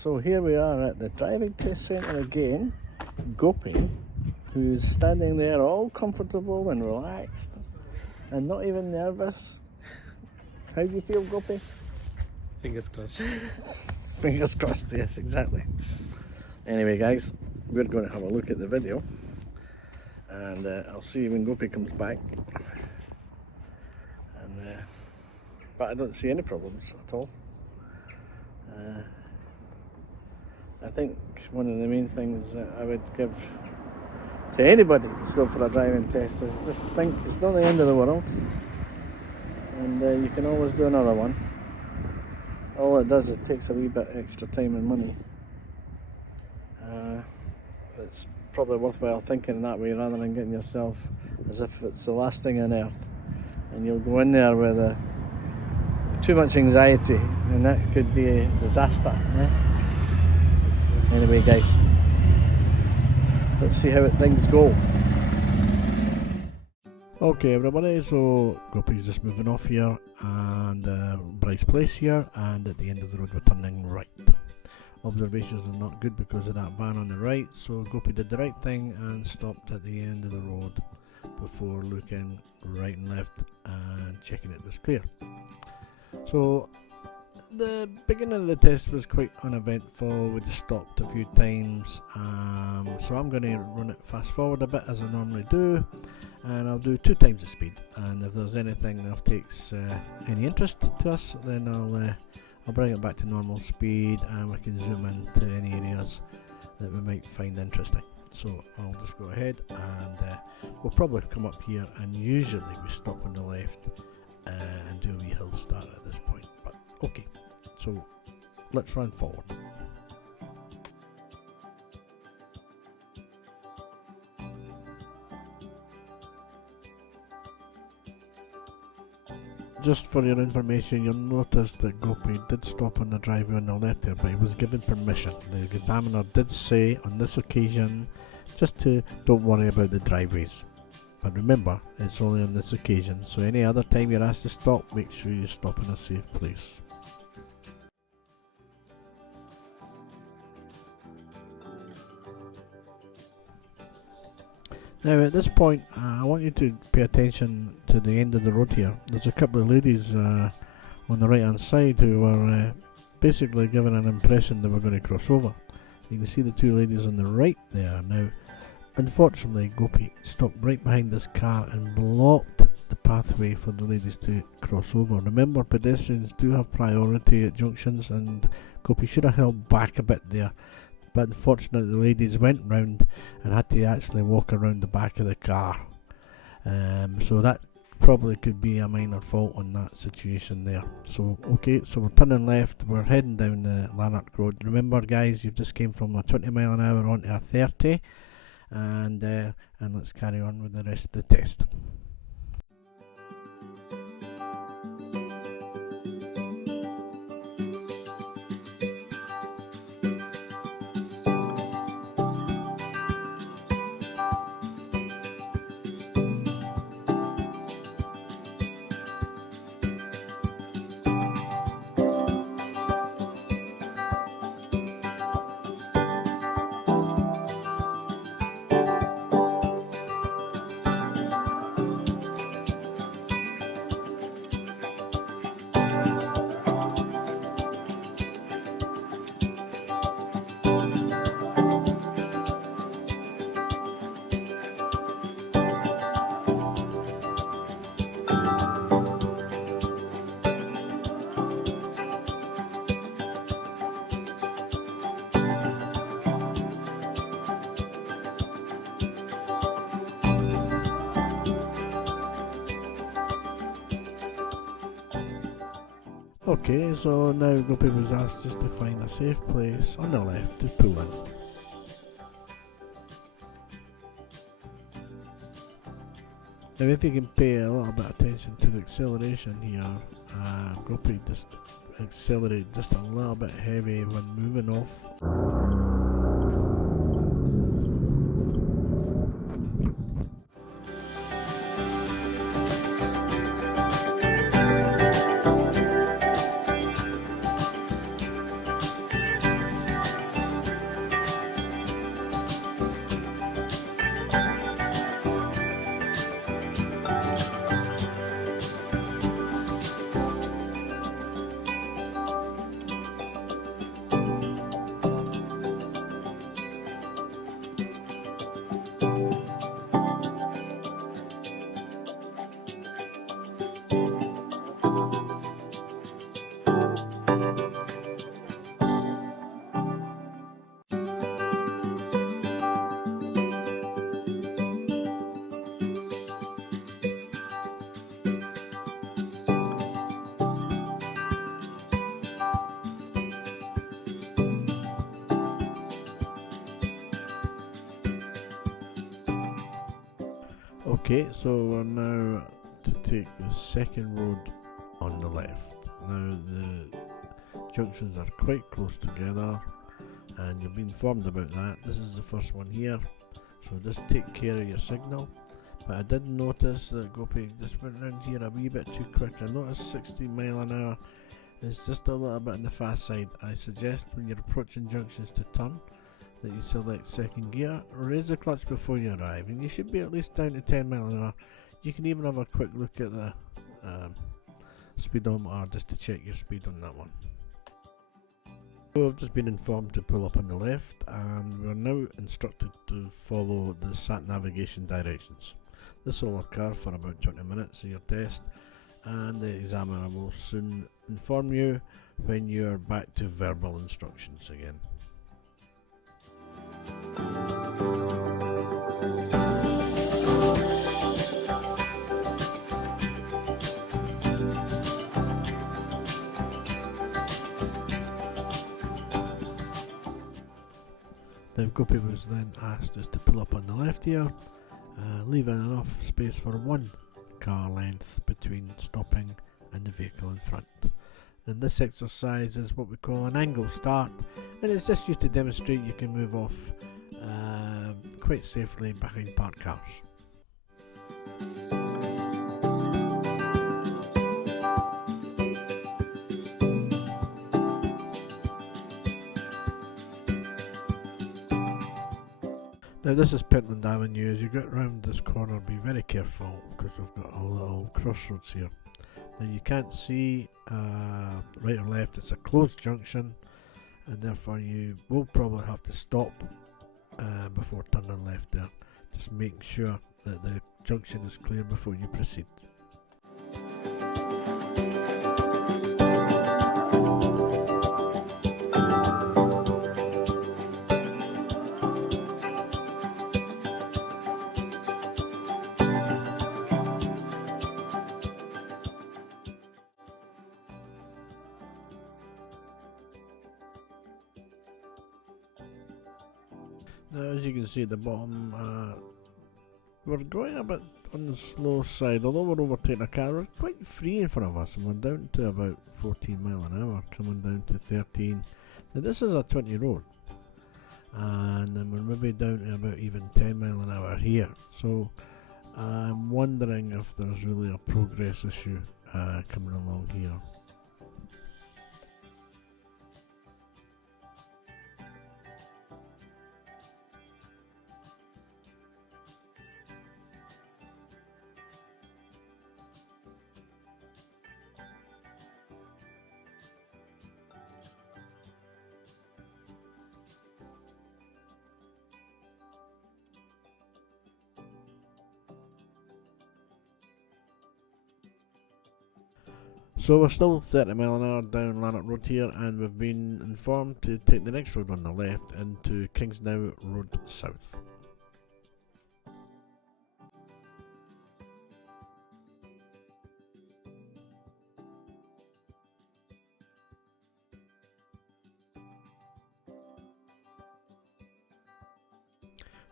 So here we are at the driving test centre again. Gopi, who's standing there all comfortable and relaxed and not even nervous. How do you feel, Gopi? Fingers crossed. Fingers crossed, yes, exactly. Anyway guys, we're going to have a look at the video and I'll see you when Gopi comes back. And but I don't see any problems at all. I think one of the main things that I would give to anybody who's going for a driving test is just think it's not the end of the world, and you can always do another one. All it does is takes a wee bit extra time and money. It's probably worthwhile thinking that way rather than getting yourself as if it's the last thing on earth and you'll go in there with too much anxiety and that could be a disaster. Anyway guys, let's see how things go. Okay everybody, so Gopi's just moving off here and Bryce Place here, and at the end of the road we're turning right. Observations are not good because of that van on the right, so Gopi did the right thing and stopped at the end of the road before looking right and left and checking it was clear. So the beginning of the test was quite uneventful. We just stopped a few times, so I'm going to run it fast forward a bit as I normally do, and I'll do 2 times the speed, and if there's anything that takes any interest to us, then I'll bring it back to normal speed and we can zoom into any areas that we might find interesting. So I'll just go ahead and we'll probably come up here, and usually we stop on the left and do a wee hill start at this point, but okay, so let's run forward. Just for your information, you'll notice that Gopi did stop on the driveway on the left there, but he was given permission. The examiner did say on this occasion just to don't worry about the driveways. But remember, it's only on this occasion, so any other time you're asked to stop, make sure you stop in a safe place. Now at this point, I want you to pay attention to the end of the road here. There's a couple of ladies on the right hand side who are basically giving an impression that we're going to cross over. You can see the 2 ladies on the right there. Now, unfortunately, Gopi stopped right behind this car and blocked the pathway for the ladies to cross over. Remember, pedestrians do have priority at junctions, and Gopi should have held back a bit there. But unfortunately the ladies went round and had to actually walk around the back of the car. So that probably could be a minor fault on that situation there. So okay, so we're turning left, we're heading down the Lanark Road. Remember guys, you've just came from a 20 mile an hour onto a 30, and let's carry on with the rest of the test. Okay, so now Gopi was asked just to find a safe place on the left to pull in. Now if you can pay a little bit of attention to the acceleration here, Gopi just accelerated just a little bit heavy when moving off. Okay, so we're now to take the second road on the left. Now the junctions are quite close together and you'll be informed about that. This is the first one here, so just take care of your signal. But I did notice that Gopi just went round here a wee bit too quick. I noticed 60 mile an hour is just a little bit on the fast side. I suggest when you're approaching junctions to turn that you select second gear, raise the clutch before you arrive, and you should be at least down to 10 mile an hour. You can even have a quick look at the speedometer just to check your speed on that one. So I've just been informed to pull up on the left, and we're now instructed to follow the sat navigation directions. This will occur for about 20 minutes of your test, and the examiner will soon inform you when you're back to verbal instructions again. Now Gopi was then asked us to pull up on the left here, leaving enough space for one car length between stopping and the vehicle in front. And this exercise is what we call an angle start, and it's just used to demonstrate you can move off quite safely behind parked cars. Now this is Pentland Avenue. As you get round this corner, be very careful because we've got a little crossroads here. Now you can't see right or left, it's a closed junction, and therefore you will probably have to stop before turning left there. Just making sure that the junction is clear before you proceed. Now, as you can see at the bottom, we're going a bit on the slow side. Although we're overtaking a car, we're quite free in front of us, and we're down to about 14 mile an hour, coming down to 13. Now this is a 20 road, and then we're maybe down to about even 10 mile an hour here. So I'm wondering if there's really a progress issue coming along here. So we're still 30 mile an hour down Lanark Rd here, and we've been informed to take the next road on the left into Kingsknowe Road South.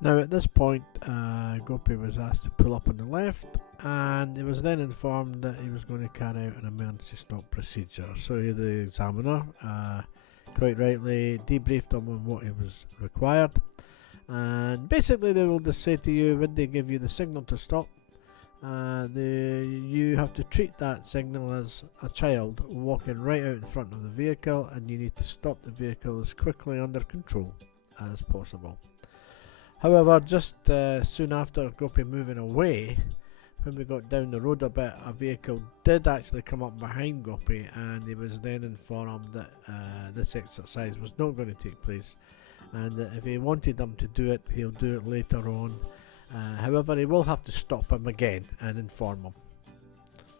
Now at this point, Gopi was asked to pull up on the left, and he was then informed that he was going to carry out an emergency stop procedure. So the examiner, quite rightly, debriefed him on what he was required, and basically they will just say to you when they give you the signal to stop, you have to treat that signal as a child walking right out in front of the vehicle, and you need to stop the vehicle as quickly under control as possible. However, just soon after Gopi moving away, when we got down the road a bit, a vehicle did actually come up behind Gopi, and he was then informed that this exercise was not going to take place, and that if he wanted them to do it, he'll do it later on. However, he will have to stop him again and inform him.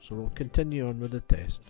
So we'll continue on with the test.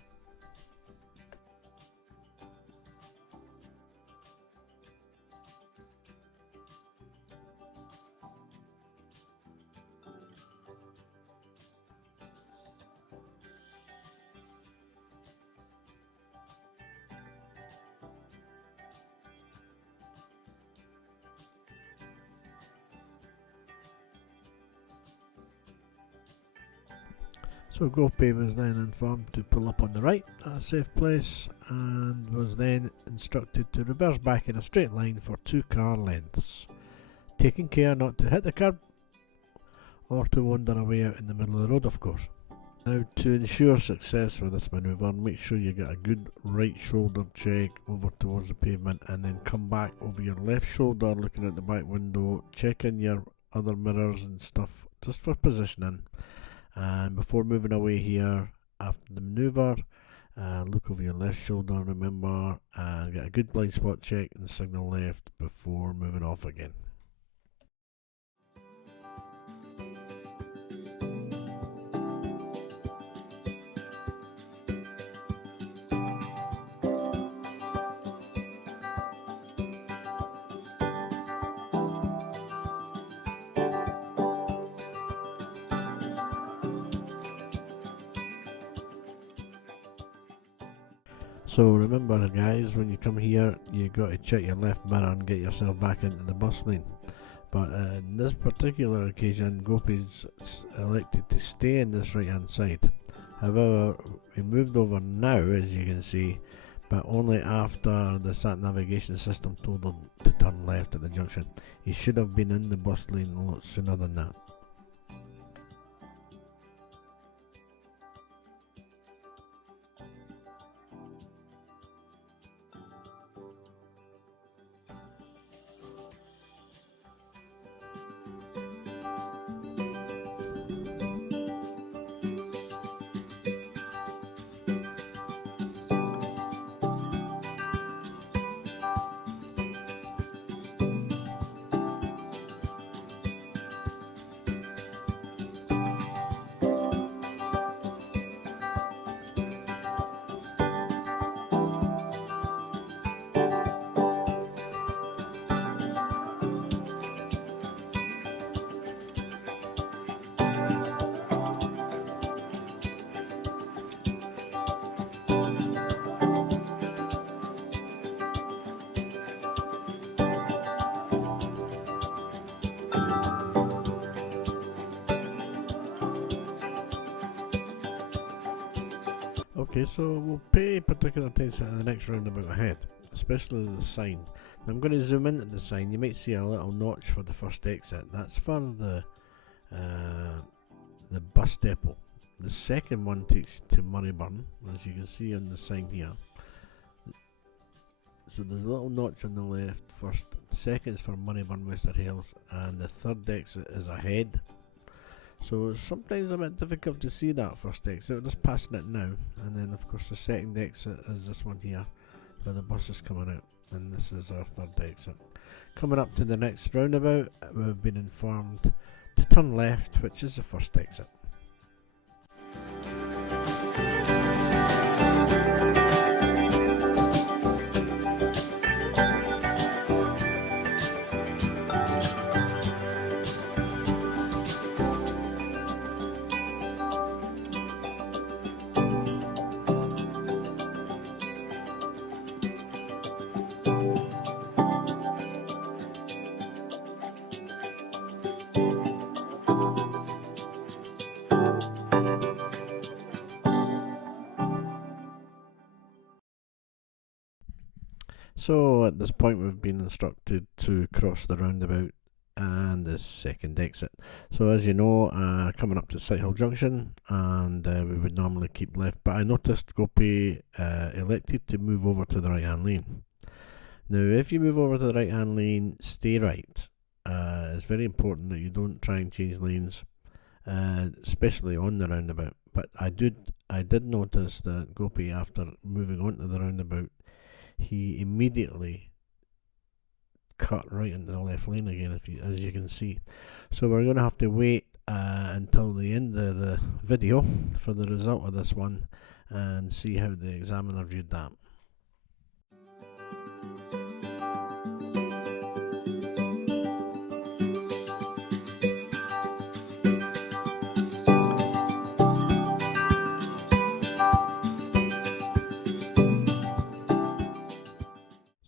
So Gopi was then informed to pull up on the right at a safe place and was then instructed to reverse back in a straight line for 2 car lengths, taking care not to hit the curb or to wander away out in the middle of the road, of course. Now, to ensure success with this manoeuvre, make sure you get a good right shoulder check over towards the pavement and then come back over your left shoulder looking at the back window, checking your other mirrors and stuff just for positioning. And before moving away here after the manoeuvre, look over your left shoulder, remember, and get a good blind spot check and signal left before moving off again. So remember guys, when you come here you got to check your left mirror and get yourself back into the bus lane. But in this particular occasion Gopi's elected to stay in this right hand side. However, we moved over now, as you can see, but only after the sat navigation system told him to turn left at the junction. He should have been in the bus lane a lot sooner than that. Okay, so we'll pay particular attention to the next roundabout ahead, especially the sign. Now I'm going to zoom into the sign. You might see a little notch for the first exit. That's for the bus depot. The second one takes to Murrayburn, as you can see on the sign here. So there's a little notch on the left. Second is for Murrayburn Wester Hills, and the third exit is ahead. So it's sometimes a bit difficult to see that first exit. We're just passing it now, and then of course the second exit is this one here where the bus is coming out, and this is our third exit. Coming up to the next roundabout, we've been informed to turn left, which is the first exit. So at this point we've been instructed to cross the roundabout and the second exit. So as you know, coming up to Sighthill Junction, and we would normally keep left, but I noticed Gopi elected to move over to the right hand lane. Now if you move over to the right hand lane, stay right. It's very important that you don't try and change lanes, especially on the roundabout. But I did notice that Gopi, after moving onto the roundabout, he immediately cut right into the left lane again, as you can see. So we're going to have to wait until the end of the video for the result of this one and see how the examiner viewed that.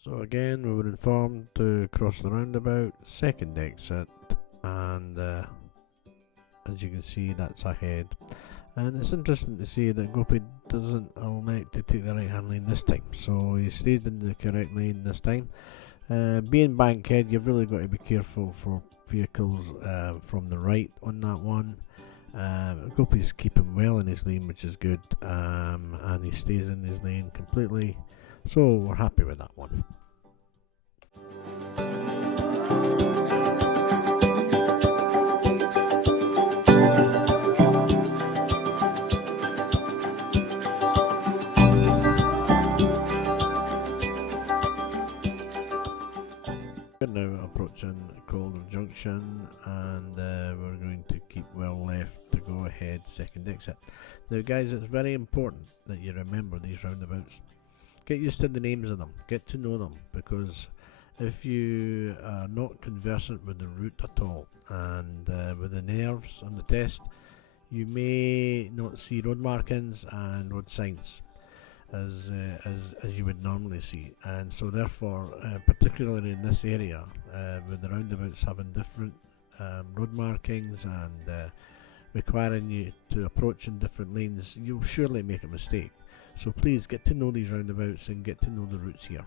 So again, we were informed to cross the roundabout, second exit, and as you can see, that's ahead. And it's interesting to see that Gopi doesn't elect to take the right hand lane this time, so he stayed in the correct lane this time. Being bankhead, you've really got to be careful for vehicles from the right on that one. Gopi's keeping well in his lane, which is good, and he stays in his lane completely, so we're happy with that one. We're now approaching Calder Junction, and we're going to keep well left to go ahead second exit. Now guys, it's very important that you remember these roundabouts. Get used to the names of them, get to know them, because if you are not conversant with the route at all and with the nerves on the test, you may not see road markings and road signs as you would normally see, and so therefore, particularly in this area, with the roundabouts having different road markings and requiring you to approach in different lanes, you'll surely make a mistake. So please get to know these roundabouts and get to know the routes here.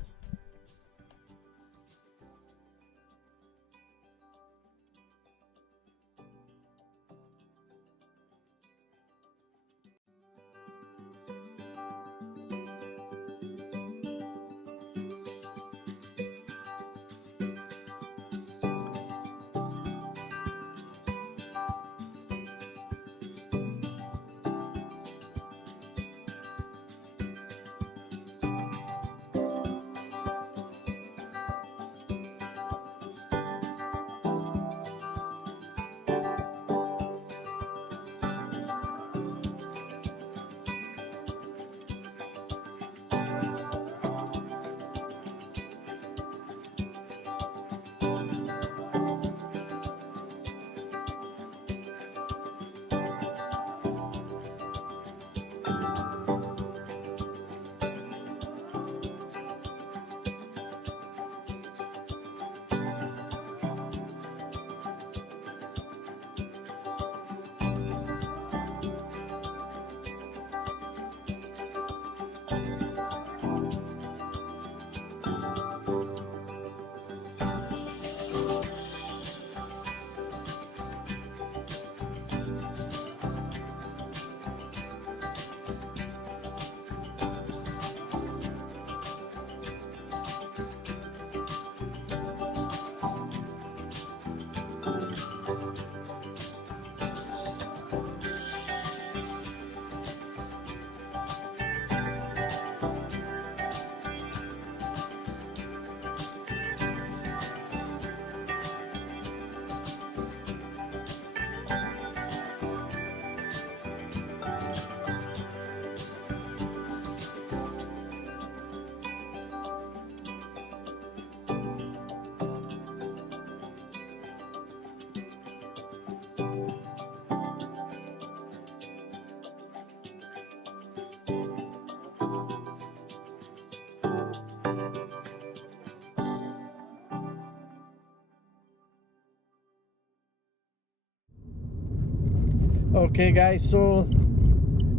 Okay guys, so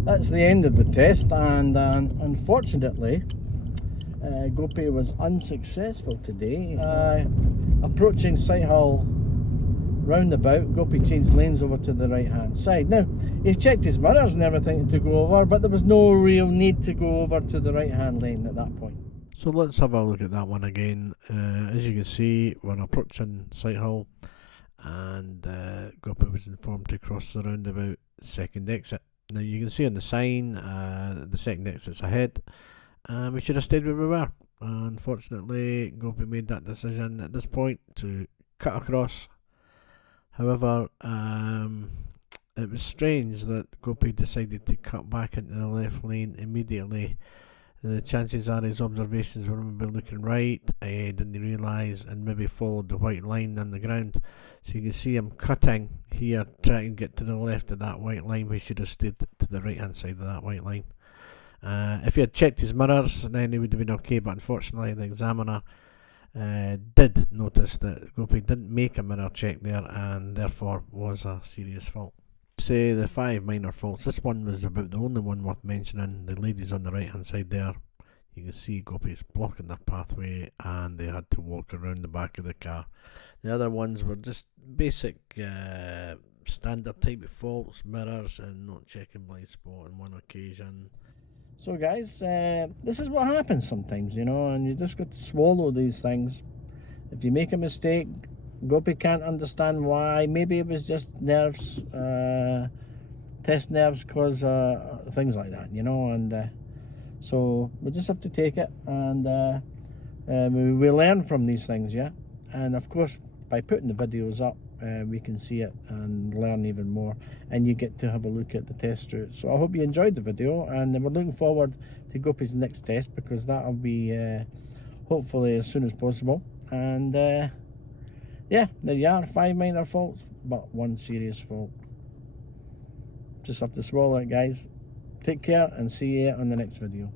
that's the end of the test, and unfortunately Gopi was unsuccessful today. Approaching Sighthill roundabout, Gopi changed lanes over to the right hand side. Now, he checked his mirrors and everything to go over, but there was no real need to go over to the right hand lane at that point. So let's have a look at that one again. As you can see, we're approaching Sighthill, and Gopi was informed to cross the roundabout second exit. Now you can see on the sign the second exit's ahead, and we should have stayed where we were. Unfortunately, Gopi made that decision at this point to cut across. However, it was strange that Gopi decided to cut back into the left lane immediately. The chances are his observations were maybe looking right, didn't realise, and maybe followed the white line on the ground. So you can see him cutting here, trying to get to the left of that white line. We should have stayed to the right hand side of that white line. If he had checked his mirrors, then he would have been okay, but unfortunately the examiner did notice that Gopi didn't make a mirror check there, and therefore was a serious fault. say the 5 minor faults. This one was about the only one worth mentioning. The ladies on the right hand side there, you can see Gopi's blocking their pathway and they had to walk around the back of the car. The other ones were just basic standard type of faults, mirrors and not checking blind spot on one occasion. So guys, this is what happens sometimes, you know, and you just got to swallow these things. If you make a mistake, Gopi can't understand why. Maybe it was just nerves, test nerves cause things like that, you know, and so we just have to take it, and we learn from these things, yeah. And of course, by putting the videos up, we can see it and learn even more, and you get to have a look at the test route. So I hope you enjoyed the video, and we're looking forward to Gopi's next test, because that'll be hopefully as soon as possible. And yeah, there you are, 5 minor faults, but 1 serious fault. Just have to swallow it, guys. Take care and see you on the next video.